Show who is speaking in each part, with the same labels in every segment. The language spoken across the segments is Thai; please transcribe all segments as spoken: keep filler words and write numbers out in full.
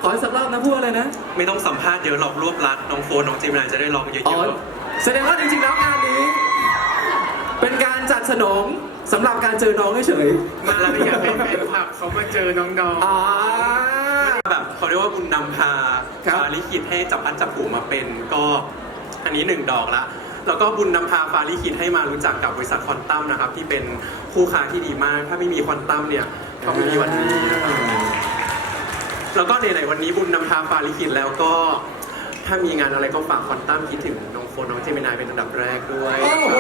Speaker 1: อสักรอบนะพูดอะไรนะ
Speaker 2: ไม่ต้องสัมภาษณ์เยอะหรอกรวบรัดน้องโฟนน้องเจมินายจะได้ร้องเยอะ
Speaker 1: ๆแสดงว่าจริงๆแล้วงานนี้เป็นการจัดสนองสำหรับการเจอน้องเฉย
Speaker 3: ๆมาแล้วอยากให้แฟนคลับเขามาเจอน้องๆ
Speaker 1: อ๋อ
Speaker 2: แบบเขาเรียกว่าบุญนำพาฟาลิขิตให้จับพันจับผูมาเป็นก็อันนี้หนึ่งดอกละแล้วก็บุญนำพาฟาลิขิตให้มารู้จักกับบริษัทควอนตัมนะครับที่เป็นคู่ค้าที่ดีมากถ้าไม่มีควอนตัมเนี่ยก็ไม่มีวันนี้นะครับแล้วก็ในๆวันนี้บุญนำพาฟาลิขิตแล้วก็ถ้ามีงานอะไรก็ฝากควอนตัมคิดถึงน้องโฟนน้องเจมินายเป็นอันดับแรกด้วย
Speaker 1: โอ้โห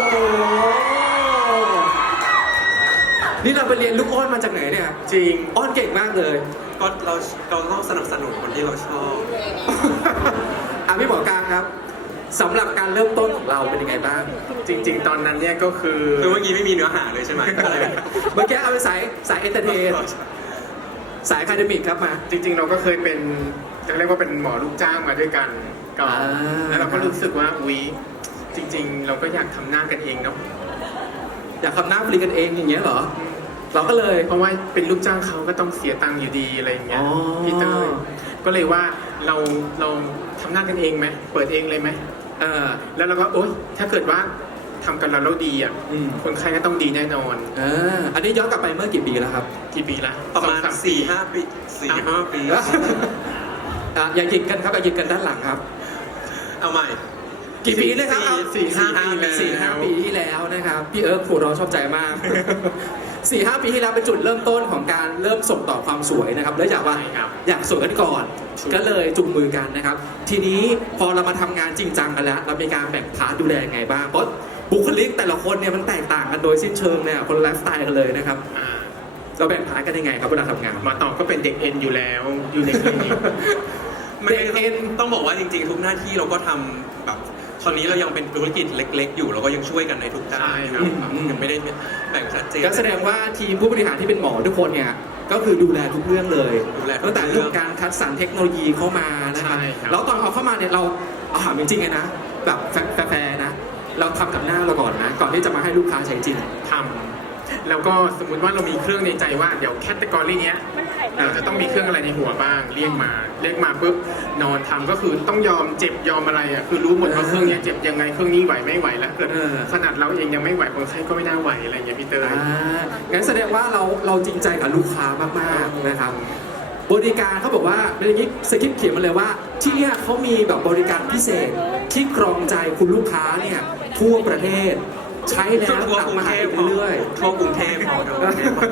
Speaker 1: นี่เราไปเรียนลูกอ้อนมาจากไหนเนี่ย
Speaker 3: จริง
Speaker 1: อ้อนเก่งมากเลย
Speaker 2: ก็เราเราต้องสนับสนุนคนที่เราชอบ
Speaker 1: อ่ะพี่หมอกลางครับสำหรับการเริ่มต้นของเราเป็นยังไงบ้าง
Speaker 3: จริงๆตอนนั้นเนี่ยก็คือ
Speaker 2: คือเมื่อกี้ไม่มีเนื้อหาเลยใช่ไหม
Speaker 1: เมื่อกี้เอาไปสายสายเอนเตอร์เทนสายอะคาเดมิกครับมา
Speaker 3: จริงๆเราก็เคยเป็นจะเรียกว่าเป็นหมอลูกจ้างมาด้วยกันก่อนแล้วเราก็รู้สึกว่าอุ๊ยจริงๆเราก็อยากทำหน้ากันเองเนาะ
Speaker 1: อยากทำหน้าฟรีกันเองอย่างเงี้ยเหรอเราก็เลย
Speaker 3: เพราะว่าเป็นลูกจ้างเขาก็ต้องเสียตังค์อยู่ดีอะไรอย่างเงี้ยพี่เต้ยก็เลยว่าเราเราทำหน้ากันเองไหมเปิดเองเลยไหมเออแล้วเราก็โอ๊ยถ้าเกิดว่าทำกันแล้วเราดีอ่ะคนไข้ก็ต้องดีแน่นอน
Speaker 1: เอออันนี้ย้อนกลับไปเมื่อกี่ปีแล้วครับ
Speaker 3: กี่ปีละ
Speaker 2: ประมาณสี่ห้าปีสี่ห้าปี
Speaker 1: อย่าหยิกกันครับอย่าหยิกกันด้านหลังครับ
Speaker 2: เอาใหม่
Speaker 1: กี่ปีเลยครับ
Speaker 3: สี่ห้าปี
Speaker 1: สี่ห้าปีที่แล้วนะครับพี่เอิร์ธครูเราชอบใจมากสี่ห้าปีที่แล้วเป็นจุดเริ่มต้นของการเริ่มส่งต่อความสวยนะครับแล้วอยากว่าอยากสวยกันก่อนก็เลยจุงมือกันนะครับทีนี้พอเรามาทำงานจริงจังกันแล้วเรามีการแบ่งพาร์ทดูแลยังไงบ้างเพราะบุคลิกแต่ละคนเนี่ยมันแตกต่างกันโดยสิ้นเชิงเนี่ยคนไลฟ์สไตล์กันเลยนะครับเราแบ่งพาร์ทกันยังไงครับเวลาทำงาน
Speaker 3: มาต่อก็เป็นเด็กเอ็นอยู่แล้วอยู่ในคลินิก
Speaker 2: เด็กเอ็นต้องบอกว่าจริงๆทุกหน้าที่เราก็ทำแบบตอนนี้เรายังเป็นธุรกิจเล็กๆอยู่เราก็ยังช่วยกันในทุกด้านครับยังไม่ได้แบ่งชัดเจน
Speaker 1: ก็แสดงว่าทีมผู้บริหารที่เป็นหมอทุกคนเนี่ยก็คือดูแลทุกเรื่องเลยตั้งแต่เรื่องการคัดสรรเทคโนโลยีเข้ามานะครับแล้วตอนเขาเข้ามาเนี่ยเราเอาถามจริงๆเลยนะแบบแฟร์ๆนะเราทำกับหน้าเราก่อนนะก่อนที่จะมาให้ลูกค้าใช้จริง
Speaker 3: ทำแล้วก็สมมุติว่าเรามีเครื่องในใจว่าเดี๋ยวแคตตากรีเนี้ยเราจะต้องมีเครื่องอะไรในหัวบ้างเรียกมาเรียกมาปุ๊บนอนทำก็คือต้องยอมเจ็บยอมอะไรอ่ะคือรู้หมดว่าเครื่องนี้เจ็บยังไงเครื่องนี้ไหวไม่ไหวแล้วเกิดขนาดเราเองยังไม่ไหวคนไข้ก็ไม่น่าไหวอะไรอย่างเงี้ยพี่เตย
Speaker 1: งั้นแสดงว่าเราเราจริงใจกับลูกค้ามากๆนะครับบริการเขาบอกว่าเป็นอย่างนี้สคริปต์เขียนมาเลยว่าที่เนี่ยเขามีแบบบริการพิเศษที่ครองใจคุณลูกค้าเนี่ยทั่วประเทศใช้แล้วกลับมาหาเรื่อย
Speaker 2: ๆทั่วกรุงเทพพอดู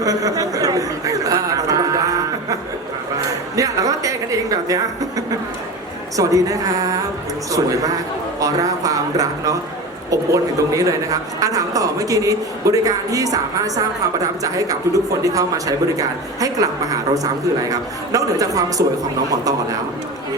Speaker 1: เนี่ยเราก็แก้กันเองแบบเนี้ยสวัสดีนะครับสวยมากออร่าความรักเนาะอบอวลถึงตรงนี้เลยนะครับอาถามต่อเมื่อกี้นี้บริการที่สามารถสร้างความประทับใจให้กับทุกๆคนที่เข้ามาใช้บริการให้กลับมาหาเราซ้ำคืออะไรครับนอกเหนือจากความสวยของน้องหมอต่อแล้ว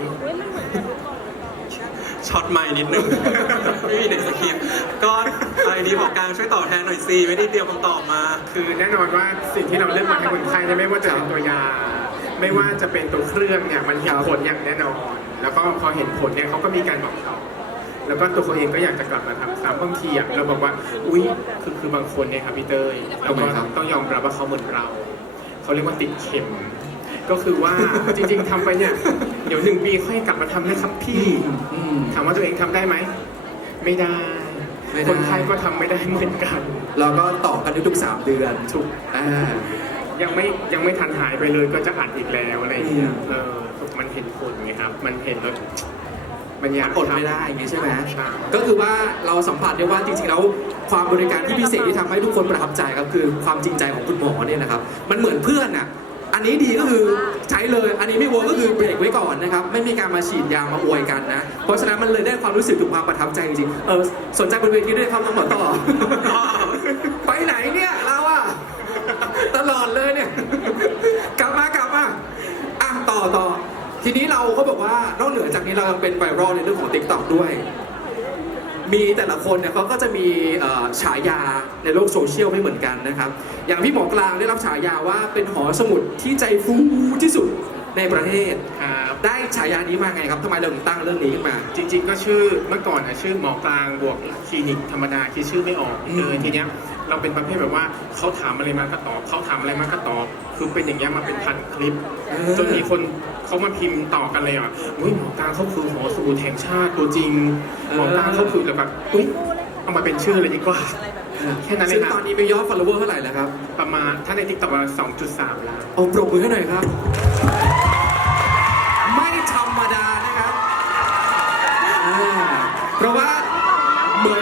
Speaker 2: ช็อตใหม่นิดนึงไม่มีในสคริปต์ก็อะไรดีบอกกลางช่วยต่อแทนหน่อยสิไม่ได้เตรียมคำตอบมา
Speaker 3: คือแน่นอนว่าสิ่งที่เราเลือกมาให้คนไข้ไม่ว่าจะเป็นตัวยาไม่ว่าจะเป็นตัวเครื่องเนี่ยมันเห็นผลอย่างแน่นอนแล้วก็พอเห็นผลเนี่ยเขาก็มีการบอกต่อแล้วก็ตัวเขาเองก็อยากจะกลับมาทำซ้ำบางทีอ่ะเราบอกว่าอุ้ยคือคือบางคนเนี่ยครับพี่เต้ยเราก็ต้องยอมรับว่าเขาเหมือนเราเขาเรียกว่าติดเข็มก็คือว่าจริงๆทำไปเนี่ยเดี๋ยวหนึ่งปีค่อยกลับมาทำนะครับพี่ถามว่าตัวเองทำได้ไหมไม่ได้คนไทยก็ทำไม่ได้เหมือนกัน
Speaker 1: เราก็ต่อกันทุกๆสามเดือน
Speaker 3: ถูกยังไม่ยังไม่ทันหายไปเลยก็จะอัดอีกแล้วอะไรอย่างเงี้ยเออมันเห็นผลไงครับมันเห็นแล้วมันอยาก
Speaker 1: อดไม่ได้อย่างนี้ใช่ไหมก็คือว่าเราสัมผัสได้ว่าจริงๆแล้วความบริการที่พิเศษที่ทำให้ทุกคนประทับใจก็คือความจริงใจของคุณหมอเนี่ยนะครับมันเหมือนเพื่อนอ่ะอันนี้ดีก็คือใช้เลยอันนี้ไม่เวิร์กก็คือเบรกไว้ก่อนนะครับไม่มีการมาฉีดยามาอวยกันนะเพราะฉะนั้นมันเลยได้ความรู้สึกถึงความประทับใจจริงๆเออสนใจบนเวทีด้วยครับน้องหมอต่อไปไหนเนี่ยเราอะตลอดเลยเนี่ยกลับมากลับมาอ่ะต่อต่อทีนี้เราเขาบอกว่านอกเหนือจากนี้เรายังเป็นไวรัลในเรื่องของ ติ๊กต็อก ด้วยมีแต่ละคนเนี่ยเขาก็จะมีฉายาในโลกโซเชียลไม่เหมือนกันนะครับอย่างพี่หมอกลางได้รับฉายาว่าเป็นหอสมุดที่ใจฟูที่สุดในประเทศ
Speaker 3: ครับ
Speaker 1: ได้ฉายานี้มาไงครับทำไมเราถึงตั้งเรื่องนี้ขึ้นมา
Speaker 3: จริง ๆ ก็ชื่อเมื่อก่อนอะชื่อหมอกลางบวกคลินิกธรรมดาคิดชื่อไม่ออก
Speaker 1: อืม
Speaker 3: เลยทีเนี้ยเราเป็นประเภทแบบว่าเขาถามอะไรมาก็ตอบเขาถามอะไรมาก็ตอบคือเป็นอย่างเงี้ยมาเป็นพันคลิป
Speaker 1: เออ
Speaker 3: จนมีคนเขามาพิมพ์ต่อกันเลยอ่ะอุ้ยหมอกลางเขาคือหอสมุดแห่งชาติตัวจริงหมอกลางเขาคือแบบอุ้ยเอามาเป็นชื่อเลยดีกว่า แค่นั้นเลย
Speaker 1: ซึ่ง
Speaker 3: นะ
Speaker 1: ตอนนี้มียอด follower เท่าไหร่แล้วครับ
Speaker 3: ประมาณถ้าในทิกตอกประมาณสองจุดสามล้าน
Speaker 1: เอาปรบมือให้หน่อยครับ ไม่ธรรมดานะครับอ่าเพราะว่าเหมือน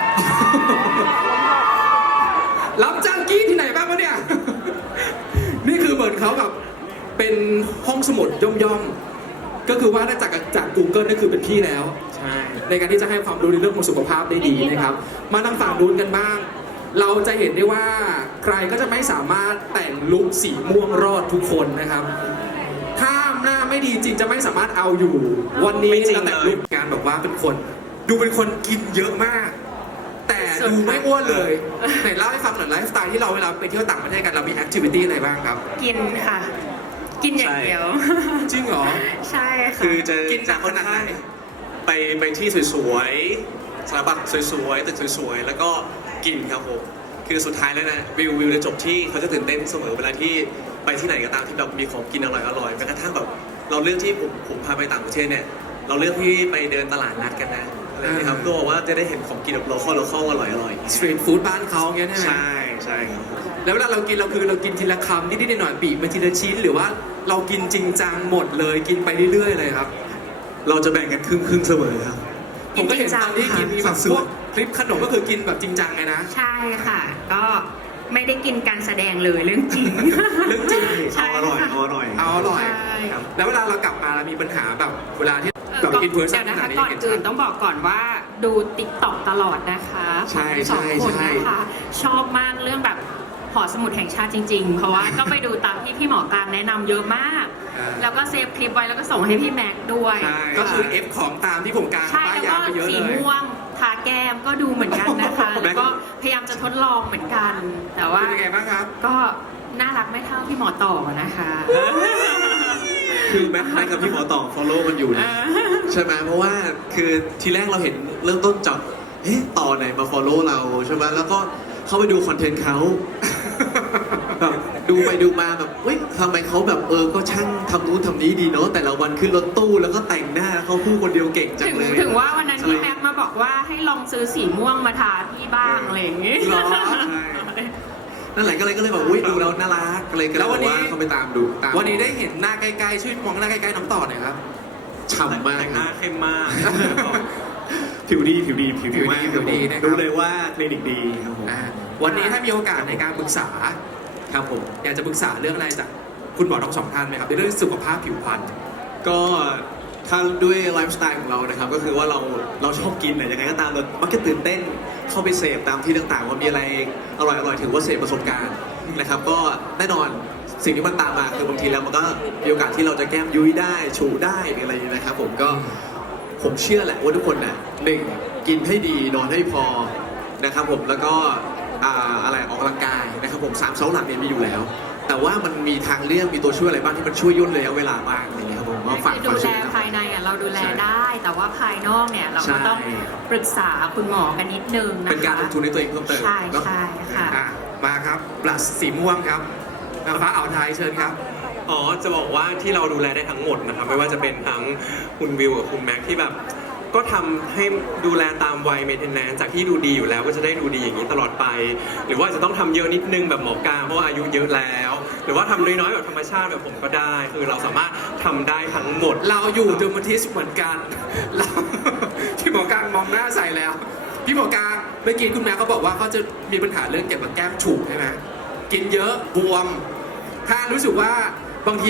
Speaker 1: รับจ้างกรี้ที่ไหนบ้างวะเนี่ย นี่คือเหมือนเขาแบบเป็นห้องสมุดย่อมๆ ก็คือว่าถ้าจากจาก Google นี่คือเป็นพี่แล้ว
Speaker 3: ใช่
Speaker 1: ในการที่จะให้ความรู้ในเรื่องของสุขภาพได้ดีนะครับ มาทางฝั่งนู้นกันบ้าง เราจะเห็นได้ว่าใครก็จะไม่สามารถแต่งลุคสีม่วงรอดทุกคนนะครับ ถ้าหน้าไม่ดีจริงจะไม่สามารถเอาอยู่ วันนี้
Speaker 2: ไม่จริง
Speaker 1: เราแต่ง
Speaker 2: เลย
Speaker 1: ลุคงานแบบว่าเป็นคน ดูเป็นคนกินเยอะมาก แต่ดูไม่อ้วนเลยไหนเล่าให้ฟังหน่อยไลฟ์สไตล์ที่เราเวลาไปเที่ยวต่างประเทศกันเรามีแอคทิวิตี้อะไรบ้างครับ
Speaker 4: กินค่ะ กินอย่างเดียว
Speaker 1: จริงเหรอ
Speaker 4: ใช่ค่ะ
Speaker 5: คือจะ
Speaker 1: กินหนักขนาดไหน
Speaker 5: ไปไปที่สวยๆสถาปัตย์สวยๆตึกสวยๆแล้วก็กินครับผมคือสุดท้ายแล้วนะวิววิวจะจบที่เขาจะตื่นเต้นเสมอเวลาที่ไปที่ไหนก็ตามที่แบบมีของกินอร่อยอร่อยแม้กระทั่งแบบเราเลือกที่ผมผมพาไปต่างประเทศเนี่ยเราเลือกที่ไปเดินตลาดนัดกันนะอะไรอย่างเงี้ยครับเพื่อว่าจะได้เห็นของกินแบบโลคอลโลคอลอร่อยอร่อย
Speaker 1: สตรีทฟู้ดบ้านเขาเงี้ยใช่ไหม
Speaker 5: ใช่ใช่ครับ
Speaker 1: แล้วเวลาเรากินเราคือเรากินทีละคำนิดๆหน่อยๆบีบมาทีละชิ้น หรือว่าเรากินจริงจังหมดเลยกินไปเรื่อยๆเลยครับ
Speaker 5: เราจะแบ่งกันครึ่งครึ่งๆเสมอครับ
Speaker 1: ผมก็เห็นตอนที่กินมีแบบพวกคลิปขนมก็คือกินแบบจริงจังไงนะ
Speaker 4: ใช่ค่ะ ก็ไม่ได้กินการแสดงเลยเรื่องจริง
Speaker 1: เรื่องจริง
Speaker 4: ใช่
Speaker 5: เอาอร่อย
Speaker 4: ค่ะ
Speaker 5: เอาอร่อย
Speaker 1: เอาอร่อย
Speaker 4: ใช่
Speaker 1: ครับแล้วเวลาเรากลับมาเรามีปัญหาแบบเวลาที่
Speaker 4: เออ
Speaker 1: กับ
Speaker 4: ก่อน
Speaker 1: อินฟลูเอนเซอ
Speaker 4: เดี๋ย
Speaker 1: ร์
Speaker 4: วนะ
Speaker 1: ขนา
Speaker 4: คะ
Speaker 1: ดนี้
Speaker 4: ก่อน
Speaker 1: เห็น
Speaker 4: อื่
Speaker 1: ชั
Speaker 4: น
Speaker 1: ด
Speaker 4: ต้องบอกก่อนว่าดูติ๊กต็อกตลอดนะคะ
Speaker 1: ใช่
Speaker 4: ของทั้งสอง
Speaker 1: ใช่
Speaker 4: คน
Speaker 1: ใช่
Speaker 4: นะคะชอบมากเรื่องแบบหอสมุดแห่งชาติจริง ๆ เพราะว่าก็ไปดูตามที่พี่หมอกลางแนะนำเยอะมาก
Speaker 1: อ่า
Speaker 4: แล้วก็เซฟคลิปไว้แล้วก็ส่งให้พี่แม็กซ์ด้วย
Speaker 1: ใช่ก็คือเอฟของตามที่ผมกลาง
Speaker 4: ใช่
Speaker 1: ป้าย
Speaker 4: แล้ว
Speaker 1: ยา
Speaker 4: ก็
Speaker 1: ไปเยอะ
Speaker 4: สี
Speaker 1: เลย
Speaker 4: ม่วงทาแก้มก็ดูเหมือนกันนะคะ
Speaker 1: แม็
Speaker 4: แล้ว
Speaker 1: กซ์
Speaker 4: ก็พยายามจะทดลองเหมือนกัน แต่ว่า
Speaker 1: เป็นยังไงบ้างครับ
Speaker 4: ก็น่ารักไม่เท่าพี่หมอต่อนะคะ
Speaker 5: คือแม็กแม็กกับพี่หมอต่อ follow กันอยู่นะ ใช่ไหมเพราะว่าคือทีแรกเราเห็นเริ่มต้นจากเอ๊ะต่อไหนมา follow เราใช่ไหมแล้วก็เข้าไปดูคอนเทนต์เขา แบบดูไปดูมาแบบเฮ้ยทำไมเขาแบบเออก็ช่างทำนู้นทำนี้ดีเนาะแต่ละวันขึ้นรถตู้แล้วก็แต่งหน้าเขาพูดคนเดียวเก่งจั
Speaker 4: ถึ
Speaker 5: ง
Speaker 4: ง
Speaker 5: เลย
Speaker 4: ถึงว่าวันนั้นพี่แม็กมาบอกว่าให้ลองซื้อสีม่วงมาทาพี่บ้างอะไรอย่างงี้
Speaker 1: เหรอ
Speaker 5: นั่นแหละก็เลยก็เลยแบบอุ้ยดูแล้วน่ารักก็เลยก็เลย
Speaker 1: แล้ววันนี้
Speaker 5: บอกว่าเขาไปตามดูตาม
Speaker 1: วันนี้ได้เห็นหน้าใกล้ๆช่วยมองหน้าใกล้ๆน้องต่อหน่อยครับ
Speaker 5: ฉ่ำมาก
Speaker 2: แต่งห
Speaker 5: ค
Speaker 2: น้า
Speaker 5: รับ
Speaker 2: เข้มมาก
Speaker 5: ผิวดีผิวดีผิว
Speaker 1: ผิวดี
Speaker 5: มาก
Speaker 1: ผิวดีนะครับ
Speaker 5: รู้เลยว่าคลินิกดีครับผม
Speaker 1: อ่าวันนี้ถ้ามีโอกาสในการปรึกษา
Speaker 5: ครับผม
Speaker 1: อยากจะปรึกษาเรื่องอะไรจากคุณหมอทั้งสองท่านไหมครับในเรื่องสุขภาพผิวพรรณ
Speaker 5: ก็ถ้าด้วยไลฟ์สไตล์ของเรานะครับก็คือว่าเราเราชอบกินเนี่ยยังไงก็ตามเรามักจะตื่นเต้นเข้าไปเสพตามที่ต่างๆ ว่ามีอะไรอร่อยอร่อยถือว่าเสพประสบการณ์นะครับก็แน่นอนสิ่งที่มันตามมาคือบางทีแล้วมันก็มีโอกาสที่เราจะแก้มยุ้ยได้ชูได้หรืออะไรอย่างนี้นะครับผมก็ผมเชื่อแหละว่าทุกคนน่ะหนึ่งกินให้ดีนอนให้พอนะครับผมแล้วก็อ่าอะไรออกกำลังกายนะครับผมสามเสาหลักเนี่ยมีอยู่แล้ว แต่ว่ามันมีทางเลือกมีตัวช่วยอะไรบ้างที่มันช่วยย่นระยะเวลาบ้างอะไรอย่างเงี้ยครับผมว่าฝาก
Speaker 4: ดู
Speaker 5: ฝาก
Speaker 4: แล
Speaker 5: ช่วยนะ
Speaker 4: ภายในอ่ะเราดูแล
Speaker 5: ใช่
Speaker 4: ได้ แต่ว่าภายนอกเนี่ยเรา
Speaker 5: ใช่
Speaker 4: ก็ต้องปรึกษาคุณหมอกันนิดนึงนะคะ
Speaker 5: เป็นการลงทุนในตัวเองเพิ่มเติม
Speaker 4: ใช่
Speaker 5: เนอะ
Speaker 4: ใช่ค่ะ
Speaker 1: อ่ะมาครับปลัสสีม่วงครับนางฟ้าอ่าวไทยเชิญครับ
Speaker 2: อ๋อ จะบอกว่าที่เราดูแลได้ทั้งหมดนะครับ ไม่ว่าจะเป็นทั้งคุณวิวกับคุณแม็กที่แบบ ก็ทำให้ดูแลตามวัยเมนเทนแนนจากที่ดูดีอยู่แล้วก็จะได้ดูดีอย่างนี้ตลอดไป หรือว่าจะต้องทำเยอะนิดนึงแบบหมอกาเพราะว่าอายุเยอะแล้ว หรือว่าทำน้อยๆแบบธรรมชาติแบบผมก็ได้ คือเราสามารถทำได้ทั้งหมด
Speaker 1: เราอยู่เดอร์มาทิสเหมือนกัน เรา พี่หมอกลางมองหน้าใส่แล้ว พี่หมอกลางเมื่อกี้คุณแม่เขาบอกว่าเขาจะมีปัญหาเรื่องเกี่ยวกับแก้มฉุกใช่ไหมกินเยอะบวม ถ้ารู้สึกว่าบางที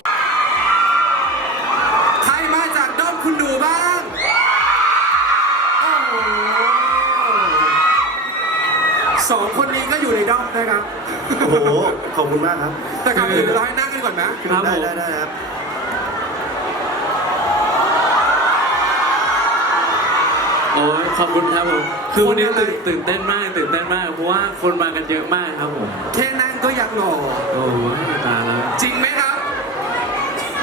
Speaker 1: ใครมาจากด้อมคุณหนูบ้างโอ้โหสองคนนี้ก็อยู่ในด้อมนะครับ
Speaker 6: โอ้โห ขอบคุณมากครับ
Speaker 1: แต่ก่อนอื่นเราให้นั่งกันก่อนนะ
Speaker 6: ครับได้ได้ได้ครับ
Speaker 7: โอ้ยขอบคุณครับผม คือวันนี้ตื่นตื่นเต้นมากตื่นเต้นมาก เพราะว่าคนมากันเยอะมากครับผม
Speaker 1: แค่นั่งก็ยังหล่อ
Speaker 7: โอ้ยตายแล้ว
Speaker 1: จริงไหมครับ
Speaker 7: จ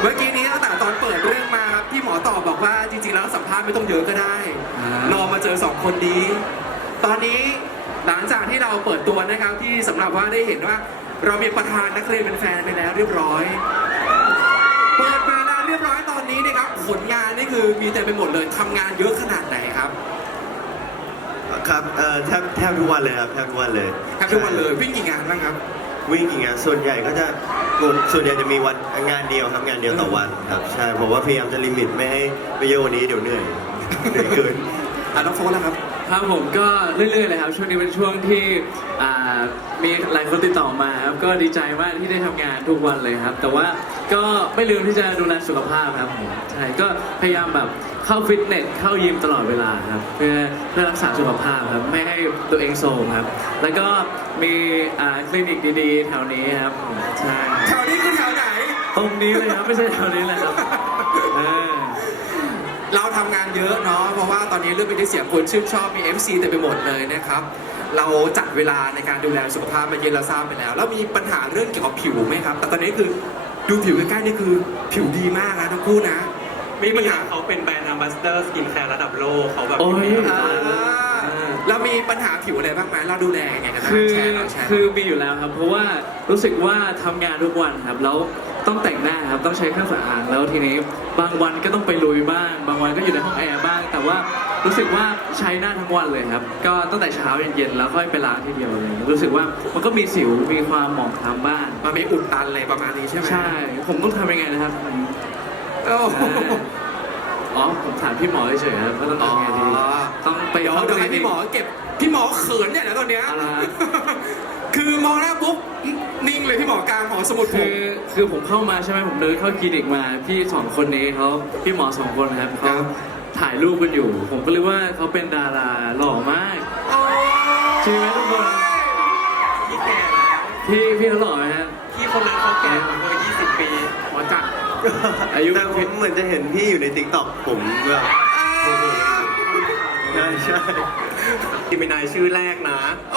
Speaker 1: เมื่อกี้นี้ตั้งแต่ตอนเปิดเรื่องมาครับพี่หมอตอบบอกว่าจริงๆแล้วสัมภาษณ์ไม่ต้องเยอะก็ได้
Speaker 7: อ่าร
Speaker 1: อมาเจอสองคนนี้ ตอนนี้หลังจากที่เราเปิดตัวนะครับที่สำหรับว่าได้เห็นว่าเรามีประธานนักเรียนเป็นแฟนไปแล้วเรียบร้อย เปิดมาแล้วเรียบร้อยตอนนี้นะครับผลงานนี่คือมีเต็มไปหมดเลยทำงานเยอะขนาดไหนครับ
Speaker 6: ครับเอ่อแทบแทบทุกวันเลยครับแทบทุกวันเลย
Speaker 1: แทบทุกวันเลยวิ่งกี่งานบ้างครับ
Speaker 6: วิ่งกี่งานส่วนใหญ่ก็จะส่วนใหญ่จะมีวันงานเดียวครับงานเดียวต่อวันครับใช่ผมว่าพยายามจะลิมิตไม่ให้ไม่เยอะกว่านี้เดี๋ยวเหนื่อยเหนื่อยเกิน
Speaker 1: อ่ะน้องโฟนแล้วครับ
Speaker 7: ครับผมก็เรื่อยๆเลยครับช่วงนี้เป็นช่วงที่อ่ามีหลายคนติดต่อมาครับก็ดีใจมากที่ได้ทำงานทุกวันเลยครับ แต่ว่าก็ไม่ลืมที่จะดูแลสุขภาพครับผมใช่ก็พยายามแบบเข้าฟิตเนสเข้ายิมตลอดเวลาครับเพื่อเพื่อรักษาสุขภาพครับไม่ให้ตัวเองโทรมครับ แล้วก็มีอ่าคลินิกดีๆแถวนี้ครับผมใช่
Speaker 1: แถวนี้คือแถวไหน
Speaker 7: ตรงนี้เลยครับไม่ใช่แถวนี้แหละครับเออ
Speaker 1: เราทำงานเยอะเนาะเพราะว่าตอนนี้เรื่องเป็นที่เสียงคนชื่นชอบมี เอฟ ซี เต็มไปหมดเลยนะครับ เราจัดเวลาในการดูแลสุขภาพมาเย็นเราทราบไปแล้ว แล้วมีปัญหาเรื่องเกี่ยวกับผิวไหมครับ แต่ตอนนี้คือดูผิวใกล้ๆนี่คือผิวดีมากนะทั้งคู่นะ
Speaker 2: มีปัญหาเขาเป็นแบรนด์ Ambassador Skin Care ระดับโลกเขาแบบ
Speaker 7: โอ้ย
Speaker 1: อ่าเรามีปัญหาผิวอะไรบ้างไหมเราดูแลยังไงกันนะ
Speaker 7: คือ
Speaker 1: แชร์หน่อยแชร์หน่อย
Speaker 7: คือมีอยู่แล้วครับ เพราะว่ารู้สึกว่าทำงานทุกวันครับแล้วต้องแต่งหน้าครับต้องใช้เครื่องสำอางแล้วทีนี้บางวันก็ต้องไปลุยบ้าง บางวันก็อยู่ในห้องแอร์บ้าง แต่ว่ารู้สึกว่าใช้หน้าทั้งวันเลยครับ ก็ตั้งแต่เช้าเย็นๆแล้วค่อยไปล้างทีเดียวเลยรู้สึกว่ามันก็มีสิวมีความหมองคล้ำบ้าง
Speaker 1: มันมีอุดตันอะไรประมาณนี้ใช่ไหม
Speaker 7: ใช่ ผมต้องทำยังไงนะครับ
Speaker 1: โอ้โห
Speaker 7: อ๋อผมถามพี่หมอเฉยๆครับว่าต้อง
Speaker 1: อ๋อ
Speaker 7: ทำยังไงดีต้องไป
Speaker 1: เดี๋ยว
Speaker 7: เข้า
Speaker 1: เดี๋ยวให้
Speaker 7: คลินิก
Speaker 1: พี่หมอเก็บพี่หมอเขินเนี่ยนะตอนเนี้ย
Speaker 7: อะไร
Speaker 1: คือมองหน้าปุ๊บนิ่งเลยพี่หมอกลางหอสมุดผ
Speaker 7: คื
Speaker 1: ม
Speaker 7: อคือผมเข้ามาใช่ไหมผมเดินเข้าคลินิกมาพี่สองคนนี้เขาพี่หมอสองคนนะครับ
Speaker 1: ค
Speaker 7: เขา
Speaker 1: รับ
Speaker 7: ถ่ายรูปกันอยู่ ผมก็เลยว่าเขาเป็นดาราหล่อมาก จริงไหมทุกคน
Speaker 2: พี่แก่แล้ว
Speaker 7: พี่พี่เขาหล่อไหมฮะ
Speaker 2: พี่คนนั้นเขาแก่กว่าเบอร์ยี่สิบปี
Speaker 3: หมอจัด
Speaker 7: อายุ
Speaker 6: แต่ผมเหมือนจะเห็นพี่อยู่ในติ๊กต็อกผมแบบโอ้โหใช่ใช่
Speaker 2: ที่เป็นนายชื่อแรกนะ
Speaker 1: โอ้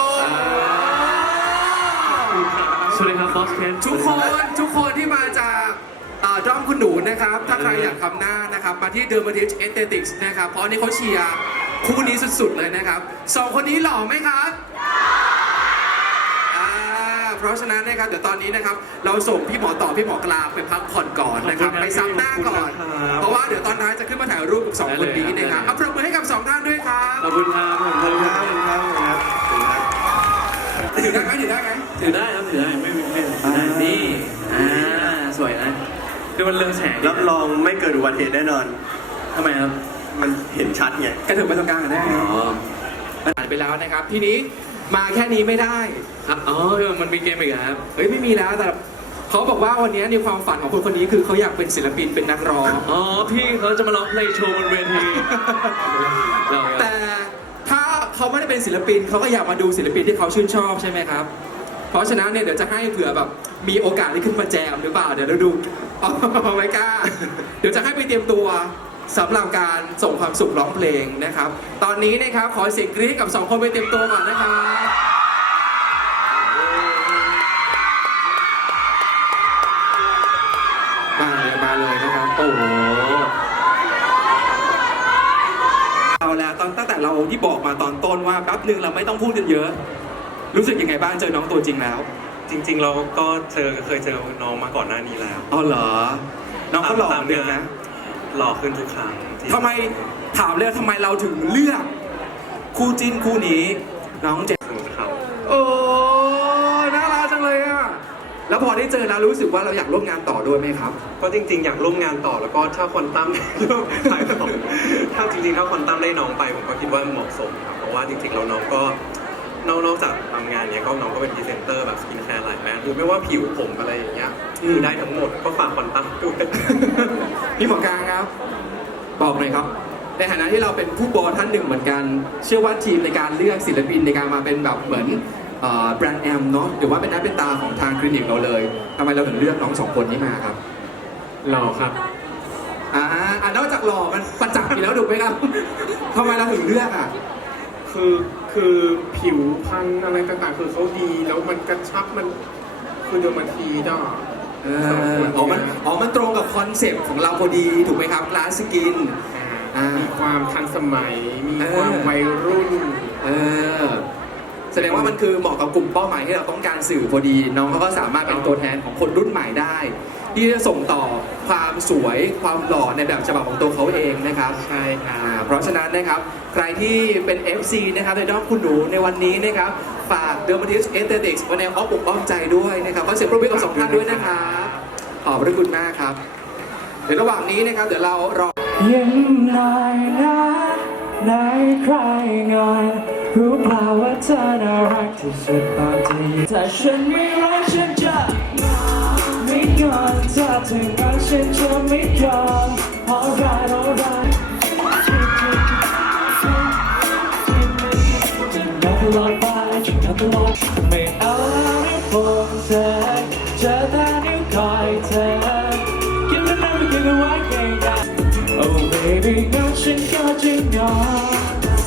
Speaker 7: สวัสดีครับฟอสเคน
Speaker 1: ทุกคนทุกคนที่มาจากเอ่อด้อมคุณหนูนะครับ ถ้าใครอยากทำหน้านะครับ มาที่เดอร์มาทิชเอสเตติกส์นะครับ เพราะอันนี้เขาเชียร์คู่นี้สุดๆเลยนะครับสองคนนี้หล่อไหมครับอ่าเพราะฉะนั้นนะครับเดี๋ยวตอนนี้นะครับ เราส่งพี่หมอต่อพี่หมอกลางไปพักผ่อนก่อนนะครับ ไปซับหน้าก่อน เพราะว่าเดี๋ยวตอนท้ายจะขึ้นมาถ่ายรูปกับสองคนนี้นะครับเอาปรบมือให้กับสองท่านด้วยครับ
Speaker 7: ขอบคุณครับผม
Speaker 6: ขอบคุณครับขอบคุณครับขอบคุณครับขอบคุณครับ
Speaker 1: ถือได้ไหมถือได้ไหม
Speaker 7: ถือได้ครับถือได้ไม่ไม่ไม่ได้นี่อ่าสวยนะคือมันเรืองแสง
Speaker 6: รับรองไม่เกิดอุบัติเหตุแน่นอน
Speaker 7: ทำไมครับ
Speaker 6: มันเห็นชัดไง
Speaker 1: กระเถิบไปตรงกลางกันได้ไหม
Speaker 7: อ๋อ
Speaker 1: มันผ่านไปแล้วนะครับ ทีนี้มาแค่นี้ไม่ได้
Speaker 7: ครับอ๋อมันมีเกมอีกเหรอครับ
Speaker 1: เอ้ยไม่มีแล้วแต่เขาบอกว่าวันนี้ในความฝันของคนคนนี้คือเขาอยากเป็นศิลปินเป็นนักร้อง
Speaker 7: อ๋อพี่เขาจะมาร้องเพลงโชว์บนเวทีเรา
Speaker 1: แต่ถ้าเขาไม่ได้เป็นศิลปินเขาก็อยากมาดูศิลปินที่เขาชื่นชอบใช่ไหมครับ เพราะฉะนั้นเนี่ยเดี๋ยวจะให้เผื่อแบบมีโอกาสได้ขึ้นมาแจมหรือเปล่าเดี๋ยวเราดู อ๋อไม่กล้า เดี๋ยวจะให้ไปเตรียมตัวสำหรับการส่งความสุขร้องเพลงนะครับ ตอนนี้นะครับขอเสียงกรี๊ดให้กับสองคนไปเตรียมตัวก่อนนะครับมาเลยมาเลยนะครับโอ้โหเอาแล้วตอนตั้งแต่เราที่บอกมาตอนต้นว่าแป๊บนึงเราไม่ต้องพูดกันเยอะ รู้สึกยังไงบ้างเจอน้องตัวจริงแล้ว
Speaker 2: จริงๆ เราก็เจอเคยเจอน้องมาก่อนหน้านี้แล้ว
Speaker 1: อ๋อเหรอ น้องก็หล่อเหมือนเดิมนะ
Speaker 2: หล่อขึ้นทุกครั้งที่
Speaker 1: ทำไมถามเลยทำไมเราถึงเลือก คู่จิ้นคู่นี้ น้องเจ
Speaker 2: สมุนครับ
Speaker 1: โอ้น่ารักจังเลยอ่ะ แล้วพอได้เจอแล้วรู้สึกว่าเราอยากร่วมงานต่อด้วยไหมครับ
Speaker 2: ก็จริงๆ อยากร่วมงานต่อแล้วก็ถ้าคอนตั้มได้ร่วมขายของถ้าจริงๆ ถ้าคอนตั้มได้น้องไปผมก็คิดว่าเหมาะสมครับเพราะว่าจริงๆ เราน้องก็นอกนอกจากทำงานเนี้ยก็น้องก็เป็นพรีเซนเตอร์แบบสกินแคร์หลายแบรนด์คือไม่ว่าผิวผมอะไรอย่างเงี้ยคือได้ทั้งหมดก็ฝากคอนตั้มด้วย
Speaker 1: พี่หมอกลางครับ บอกหน่อยครับ ในฐานะที่เราเป็นผู้บอท่านหนึ่งเหมือนกัน เชื่อว่าทีมในการเลือกศิลปินในการมาเป็นแบบเหมือนเอ่อแบรนด์แอมเนาะหรือว่าเป็นหน้าเป็นตาของทางคลินิกเราเลยทำไมเราถึงเลือกน้องสองคนนี้มาครับ
Speaker 3: หล่อครับ
Speaker 1: อ่าอ่านอกจากหล่อมันประจักษ์อยู่แล้วถูกไหมครับ ทำไมเราถึงเลือกอ่ะ
Speaker 3: คือคือผิวพรรณอะไรต่างๆ คือเขาดีแล้วมันกระชับมันคือเดอร์มาทีดอ่ะ
Speaker 1: เอออ๋อมันอ๋อมันตรงกับคอนเซปต์ของเราพอดีถูกไหมครับร้านสกิน อ่ามี
Speaker 3: มีความทันสมัย มี
Speaker 1: เออ
Speaker 3: ความวัยรุ่น
Speaker 1: เออแสดงว่ามันคือเหมาะกับกลุ่มเป้าหมายที่เราต้องการสื่อพอดี น้องเขาก็สามารถเป็นตัวแทนของคนรุ่นใหม่ได้ ที่จะส่งต่อความสวยความหล่อในแบบฉบับของตัวเขาเองนะครับ
Speaker 3: ใช่ครั
Speaker 1: อ่า
Speaker 3: บ
Speaker 1: เพราะฉะนั้นนะครับใครที่เป็น เอฟ ซี นะครับในน้องคุณหนูในวันนี้นะครับฝากเดอร์มาทิสเอสเตติกส์ไว้ในอ้อมอกอ้อมใจด้วยนะครับขอเสียงปรบมือกับสองท่านด้วยนะครับขอบพระคุณมากครับเดี๋ยวระหว่างนี้นะครับเดี๋ยวเรารอ
Speaker 8: ยิ้มหน่อยนะในใครหน่อยรู้เปล่าว่าเธอน่ารักที่สุดตอนที่ถ้าฉันไม่รักฉันจะไม่ยอมถ้าเธอรักฉันจะไม่ยอม alright alright จะนับตลอดไปจะนับตลอดไม่เอาแล้วไม่พบเธอเจอแต่นิ้วก้อยเธอคิดแล้วไม่คิดว่าไงกัน Oh baby งั้นฉันก็จะยอม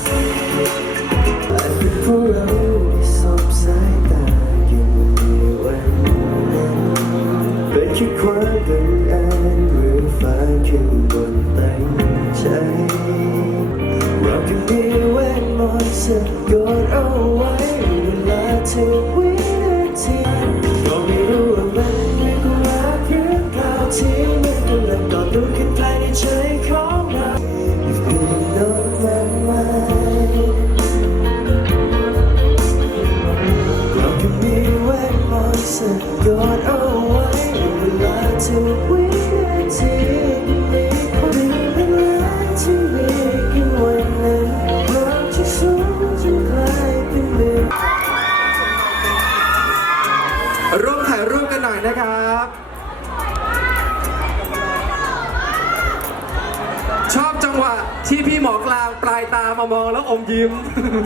Speaker 8: และเป็นพวกเราที่สบสายตาอยู่ในวันนั้นเป็นแค่ความบังเอิญหรือฟ้าขึ้นบนตั้งใจเราแค่มีเวทมนต์สะกดเอาไว้เวลาทุกวินาทีก็ไม่รู้ว่ามันเป็นความรักหรือเปล่าที่มันกำลังต่อตัวขึ้นภายในใจของเรา If you know my mind เราแค่มีเวทมนต์สะกดเอาไว้เวลาทุกวินาทีมีความเป็นเวลาที่มีกันวันนั้นเราจะสูงจนกลายเป็นเรื่อง
Speaker 1: ร่วมถ่ายรูปกันหน่อยนะครับ ชอบจังหวะที่พี่หมอกลางปลายตามามองแล้วอมยิ้ม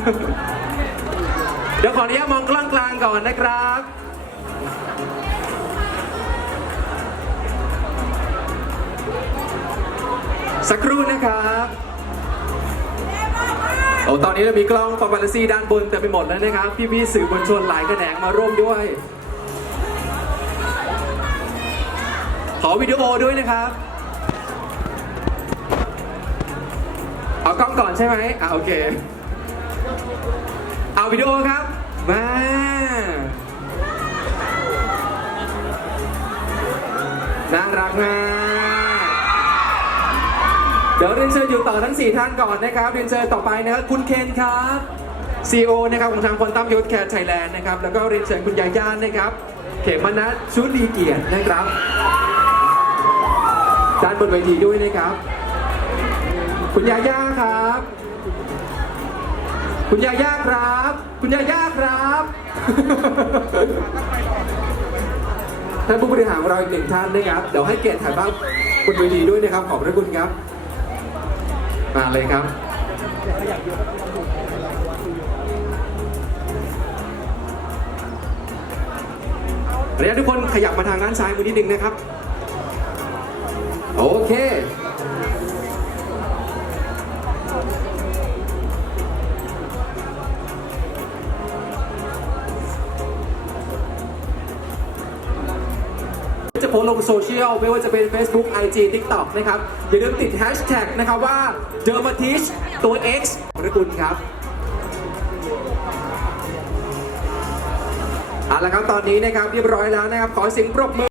Speaker 1: เดี๋ยวขออนุญาตมองกล้องกลางก่อนนะครับ สักครู่นะครับโอ้ตอนนี้เรามีกล้องปาปารัสซี่ด้านบนเต็มไปหมดแล้วนะครับ พี่ๆสื่อมวลชนหลายแขนงมาร่วมด้วย ขอวิดีโอด้วยนะครับ เอากล้องก่อนใช่ไหมอ่ะโอเค เอาวิดีโอครับ มา น่ารักมากเดี๋ยวเรียนเชิญอยู่ต่อทั้งสี่ท่านก่อนนะครับเรียนเชิญต่อไปนะครับคุณเคนครับ ซี อี โอ นะครับของทางควอนตัมยูทแคร์ไทยแลนด์นะครับแล้วก็เรียนเชิญคุณยาย่านะครับเขมนัสชุลีเกียรตินะครับด้านบนเวทีด้วยนะครับคุณยาย่าครับ คุณยาย่าครับ คุณยาย่าครับ ท่านผู้บริหารของเราอีกหนึ่งท่านนะครับเดี๋ยวให้เกียรติถ่ายภาพบนเวทีด้วยนะครับขอบพระคุณครับมาเลยครับเดี๋ยวทุกคนขยับมาทางด้านซ้ายมือนิดนึงนะครับโอเคจะโพสต์ลงโซเชียลไม่ว่าจะเป็น Facebook ไอ จี TikTok นะครับอย่าลืมติดแฮชแท็กนะครับว่า Dermatish ตัว X ขอบพระคุณครับเอาละครับตอนนี้นะครับเรียบร้อยแล้วนะครับขอเสียงปรบมือ